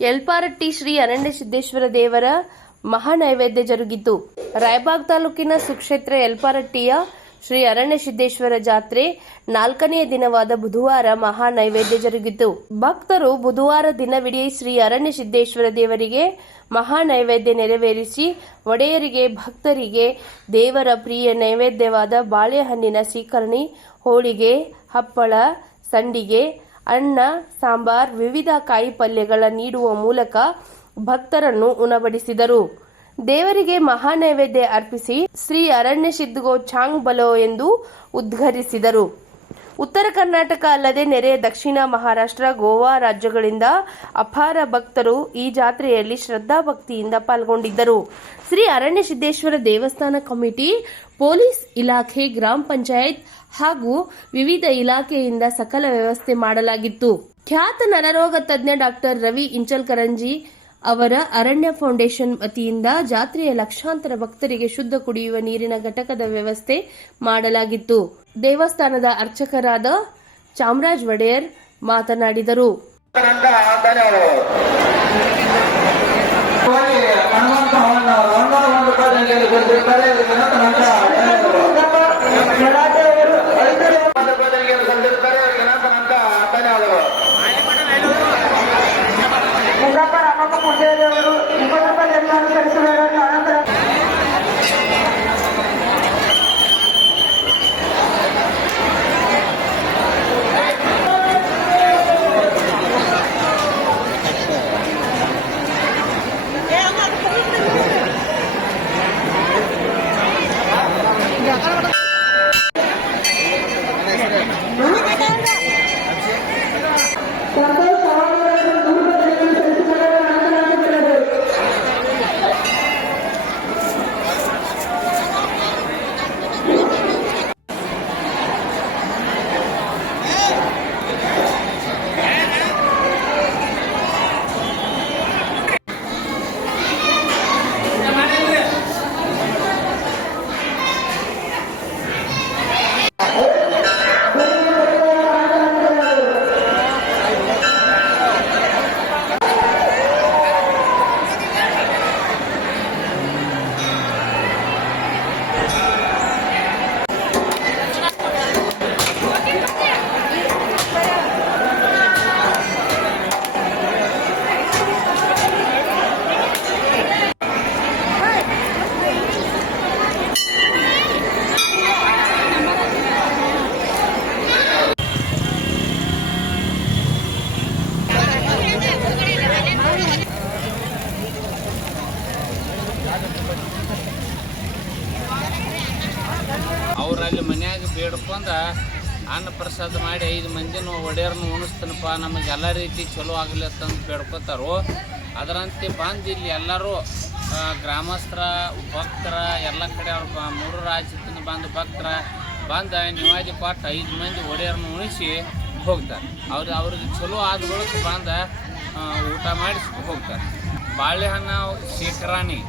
ಯಲ್ಪಾರಟ್ಟಿ ಶ್ರೀ ಅರಣ್ಯಸಿದ್ದೇಶ್ವರ ದೇವರ ಮಹಾನೈವೇದ್ಯ ಜರುಗಿತು. ರಾಯಬಾಗ್ ತಾಲೂಕಿನ ಸುಕ್ಷೇತ್ರ ಯಲ್ಪಾರಟ್ಟಿಯ ಶ್ರೀ ಅರಣ್ಯಸಿದ್ದೇಶ್ವರ ಜಾತ್ರೆ 4ನೇ ದಿನವಾದ ಬುಧವಾರ ಮಹಾನೈವೇದ್ಯ ಜರುಗಿತು. ಭಕ್ತರು ಬುಧವಾರ ದಿನವಿಡೀ ಶ್ರೀ ಅರಣ್ಯಸಿದ್ದೇಶ್ವರ ದೇವರಿಗೆ ಮಹಾನೈವೇದ್ಯ ನೆರವೇರಿಸಿ ಒಡೆಯರಿಗೆ ಭಕ್ತರಿಗೆ ದೇವರ ಪ್ರಿಯ ನೈವೇದ್ಯವಾದ ಬಾಳೆಹಣ್ಣಿನ ಸೀಕರಣಿ, ಹೋಳಿಗೆ, ಹಪ್ಪಳ, ಸಂಡಿಗೆ, ಅನ್ನ, ಸಾಂಬಾರ್, ವಿವಿಧ ಕಾಯಿ ಪಲ್ಯಗಳ ನೀಡುವ ಮೂಲಕ ಭಕ್ತರನ್ನು ಉಣಬಡಿಸಿದರು. ದೇವರಿಗೆ ಮಹಾನೈವೇದ್ಯ ಅರ್ಪಿಸಿ ಶ್ರೀ ಅರಣ್ಯಸಿದ್ಧಗೋ ಚಾಂಗ್ ಬಲೋ ಎಂದು ಉದ್ಘರಿಸಿದರು. ಉತ್ತರ ಕರ್ನಾಟಕ ಅಲ್ಲದೆ ನೆರೆಯ ದಕ್ಷಿಣ ಮಹಾರಾಷ್ಟ್ರ, ಗೋವಾ ರಾಜ್ಯಗಳಿಂದ ಅಪಾರ ಭಕ್ತರು ಈ ಜಾತ್ರೆಯಲ್ಲಿ ಶ್ರದ್ಧಾಭಕ್ತಿಯಿಂದ ಪಾಲ್ಗೊಂಡಿದ್ದರು. ಶ್ರೀ ಅರಣ್ಯಸಿದ್ದೇಶ್ವರ ದೇವಸ್ಥಾನ ಕಮಿಟಿ, ಪೊಲೀಸ್ ಇಲಾಖೆ, ಗ್ರಾಮ ಪಂಚಾಯತ್ ಹಾಗೂ ವಿವಿಧ ಇಲಾಖೆಯಿಂದ ಸಕಲ ವ್ಯವಸ್ಥೆ ಮಾಡಲಾಗಿತ್ತು. ಖ್ಯಾತ ನರರೋಗ ತಜ್ಞ ಡಾಕ್ಟರ್ ರವಿ ಇಂಚಲ್ಕರಂಜಿ ಅವರ ಅರಣ್ಯ ಫೌಂಡೇಶನ್ ವತಿಯಿಂದ ಜಾತ್ರೆಯ ಲಕ್ಷಾಂತರ ಭಕ್ತರಿಗೆ ಶುದ್ಧ ಕುಡಿಯುವ ನೀರಿನ ಘಟಕದ ವ್ಯವಸ್ಥೆ ಮಾಡಲಾಗಿತ್ತು. ದೇವಸ್ಥಾನದ ಅರ್ಚಕರಾದ ಚಾಮರಾಜ್ ಒಡೆಯರ್ ಮಾತನಾಡಿದರು. ಅವರಲ್ಲಿ ಮನ್ಯಾಗ ಬೇಡ್ಕೊಂಡ ಅನ್ನ ಪ್ರಸಾದ ಮಾಡಿ 5 ಮಂದಿನೂ ಒಡೆಯರ್ನು ಉಣಿಸ್ತಾನಪ್ಪ, ನಮಗೆ ಎಲ್ಲ ರೀತಿ ಚಲೋ ಆಗಲಿ ಅಂತಂದು ಬೇಡ್ಕೊತಾರೋ. ಅದರಂತೆ ಬಂದು ಇಲ್ಲಿ ಎಲ್ಲರೂ ಗ್ರಾಮಸ್ಥರ, ಭಕ್ತರ ಎಲ್ಲ ಕಡೆ ಅವ್ರು 3 ರಾಜ್ಯದಿಂದ ಬಂದು ಭಕ್ತರ ಬಂದು ನಿವಾಜಿ ಕೊಟ್ಟು 5 ಮಂದಿ ಒಡೆಯರ್ನು ಉಣಿಸಿ ಹೋಗ್ತಾರೆ. ಅವ್ರಿಗೆ ಚಲೋ ಆದ ಬಳಿಕ ಬಂದು ಊಟ ಮಾಡಿಸಿ ಹೋಗ್ತಾರೆ. ಬಾಳೆಹಣ್ಣು ಶಿಖರಾಣಿ,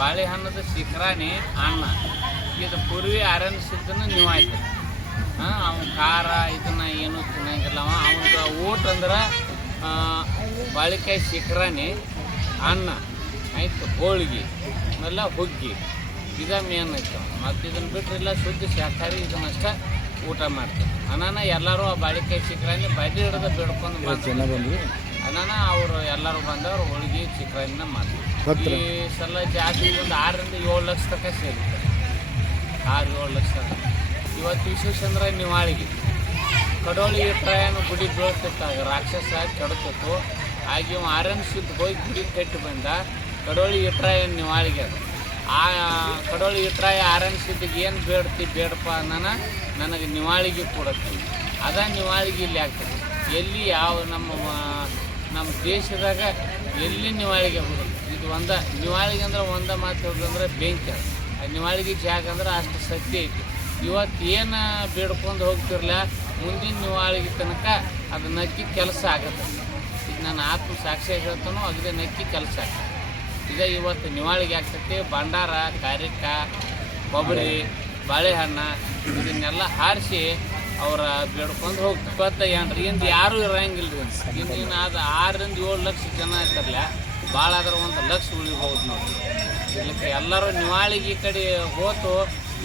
ಬಾಳೆಹಣ್ಣದ ಶಿಖರಾಣಿ ಅನ್ನ, ಇದು ಪೂರ್ವಿ ಅರಣ್ಯಸಿದ್ದನ ನಿವಾಯ್ತು. ಅವ್ನ ಖಾರ ಇದನ್ನು ಏನೂ ತಿನ್ನಂಗಿಲ್ಲ. ಅವನಿಗೆ ಊಟ ಅಂದ್ರೆ ಬಾಳೆಕಾಯಿ ಶಿಖರಾಣಿ, ಅನ್ನ ಆಯಿತು, ಹೋಳಿಗೆ ಆಮೇಲೆ ಹುಗ್ಗಿ, ಇದು ಮೇನ್ ಐತೆ. ಮತ್ತು ಇದನ್ನು ಬಿಟ್ಟರೆಲ್ಲ ಶುದ್ಧ ಶಾಖಾಹಾರಿ ಇದನ್ನಷ್ಟೇ ಊಟ ಮಾಡ್ತಾರೆ. ಅನಾನ ಎಲ್ಲರೂ ಆ ಬಾಳೆಕಾಯಿ ಶಿಖರಾಣಿ ಬಡ್ಡಿ ಹಿಡಿದು ಬೇಡ್ಕೊಂಡು ಬಂದು ಅನಾನ ಅವರು ಎಲ್ಲರೂ ಬಂದವರು ಹೋಳಿಗೆ ಶಿಖರಾಣಿನ ಮಾಡ್ತಾರೆ. ಈ ಸಲ ಜಾಸ್ತಿ ಒಂದು 6 ರಿಂದ 7 ಲಕ್ಷ ತನಕ ಸೇರುತ್ತೆ. 6-7 ಲಕ್ಷ ತನಕ. ಇವತ್ತು ವಿಶೇಷ ಅಂದ್ರೆ ನಿವಾಳಿಗೆ ಕಡೋಳಿ ಇಟ್ರಾಯನು ಗುಡಿ ಬೀಳ್ತಿರ್ತಾಗ ರಾಕ್ಷಸ ಕೆಡುತ್ತಿತ್ತು. ಹಾಗೆ ಇವ ಅರಣ್ಯಸಿದ್ಧ ಹೋಗಿ ಗುಡಿ ಕಟ್ಟಿ ಬಂದ. ಕಡೋಳಿ ಇಟ್ರಾಯನ್ ನಿವಾಳಿಗೆ ಅದು. ಆ ಕಡೋಳಿ ಇಟ್ರಾಯ ಅರಣ್ಯಸಿದ್ಧಿಗೆ ಏನು ಬೇಡಪ್ಪ ನನಗೆ ನಿವಾಳಿಗೆ ಕೊಡುತ್ತೀನಿ. ಅದ ನಿವಾಳಿಗೆ ಇಲ್ಲಿ ಆಗ್ತದೆ. ಎಲ್ಲಿ ಯಾವ ನಮ್ಮ ದೇಶದಾಗ ಎಲ್ಲಿ ನಿವಾಳಿಗೆ ಬರುತ್ತೆ. ಇದು ನಿವಾಳಿಗೆ ಅಂದ್ರೆ ಮಾತು ಹೇಳಿದ್ರೆ ಬೆಂಕಿ. ನಿವಾಳಿಗೆ ಜಾಗ ಅಂದ್ರೆ ಅಷ್ಟು ಶಕ್ತಿ ಐತಿ. ಇವತ್ತು ಏನು ಬೇಡ್ಕೊಂಡು ಹೋಗ್ತಿರಲ್ಲ, ಮುಂದಿನ ನಿವಾಳಿಗೆ ತನಕ ಅದು ನಕ್ಕಿ ಕೆಲಸ ಆಗುತ್ತೆ. ಇದು ನನ್ನ ಆತ್ಮ ಸಾಕ್ಷಿಯಾಗಿ ಹೇಳ್ತಾನೋ ಅದೇ ನಕ್ಕಿ ಕೆಲಸ ಆಗ್ತದೆ. ಈಗ ಇವತ್ತು ನಿವಾಳಿಗೆ ಆಗ್ತೈತಿ. ಭಂಡಾರ, ಕಾರ್ಯಕ್ಕ, ಕೊಬ್ಬರಿ, ಬಾಳೆಹಣ್ಣು ಇದನ್ನೆಲ್ಲ ಹಾರಿಸಿ ಅವ್ರ ಬೇಡ್ಕೊಂಡು ಹೋಗ್ತಾರೆ. 28 ಯಾರು ಇರಂಗಿಲ್ಲ ರೀ. ಇನ್ನು ಅದು 6 ರಿಂದ 7 ಲಕ್ಷ ಜನ ಇರ್ತಾರಲ್ಲ, ಭಾಳ ಆದ್ರೆ 1 ಲಕ್ಷ ಉಳಿಬಹುದು ನೋಡಿ. ಇದಕ್ಕೆ ಎಲ್ಲರೂ ನಿವಾಳಿಗೆ ಈ ಕಡೆ ಹೋತು,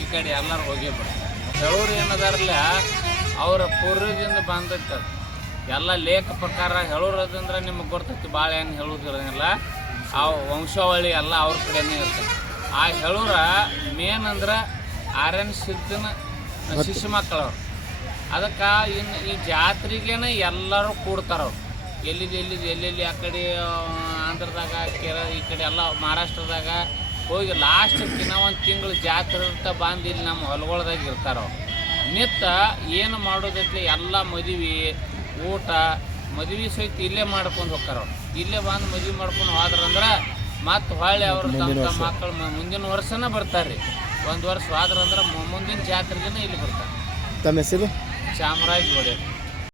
ಈ ಕಡೆ ಎಲ್ಲರೂ ಹೋಗೇ ಬಿಡ್ತಾರೆ. ಹೇಳೋರು ಏನದಾರಲ್ಲ, ಅವರ ಪೂರ್ವದಿಂದ ಬಂದಿರ್ತಾರೆ. ಎಲ್ಲ ಲೇಖ ಪ್ರಕಾರ ಹೇಳೋರದಂದ್ರೆ ನಿಮಗೆ ಗೊತ್ತೈತಿ, ಭಾಳ ಏನು ಹೇಳೋದಿರಂಗಿಲ್ಲ. ಆ ವಂಶಾವಳಿ ಎಲ್ಲ ಅವ್ರ ಕಡೆನೇ ಇರ್ತದೆ. ಆ ಹೇಳೋರ ಮೇನ್ ಅಂದ್ರೆ ಆರ್ಯನ್ ಸಿದ್ಧನ ಶಿಷ್ಯ ಮಕ್ಕಳವ್ರು. ಅದಕ್ಕೆ ಇನ್ನು ಈ ಜಾತ್ರೆಗೇನೆ ಎಲ್ಲರೂ ಕೂಡ್ತಾರವ್ರು. ಎಲ್ಲೆಲ್ಲಿ ಆ ಕಡೆ ಆಂಧ್ರದಾಗ, ಕೇರಳ ಈ ಕಡೆ ಎಲ್ಲ ಮಹಾರಾಷ್ಟ್ರದಾಗ ಹೋಗಿ ಲಾಸ್ಟಕ್ಕಿನ್ನ 1 ತಿಂಗಳು ಜಾತ್ರೆ ಇರ್ತಾ ಬಂದು ಇಲ್ಲಿ ನಮ್ಮ ಹೊಲಗೊಳದಾಗ ಇರ್ತಾರವ್ರು. ನಿತ್ತ ಏನು ಮಾಡೋದೈತಿ ಎಲ್ಲ ಮದುವೆ ಊಟ ಮದುವೆ ಸಹಿತ ಇಲ್ಲೇ ಮಾಡ್ಕೊಂಡು ಹೋಗ್ತಾರವ್ರು. ಇಲ್ಲೇ ಬಂದು ಮದುವೆ ಮಾಡ್ಕೊಂಡು ಹೋದ್ರಂದ್ರೆ ಮತ್ತು ಹೊಳ್ಳಿ ಅವ್ರ ತಮ್ಮ ಮಕ್ಕಳು ಮುಂದಿನ ವರ್ಷನೇ ಬರ್ತಾರೆ ರೀ. 1 ವರ್ಷ ಹೋದ್ರಂದ್ರೆ ಮುಂದಿನ ಜಾತ್ರೆಗೆ ಇಲ್ಲಿ ಬರ್ತಾರೆ. ತಮ್ಮ ಹೆಸರು? ಚಾಮರಾಜ ಒಡೆಯರ್.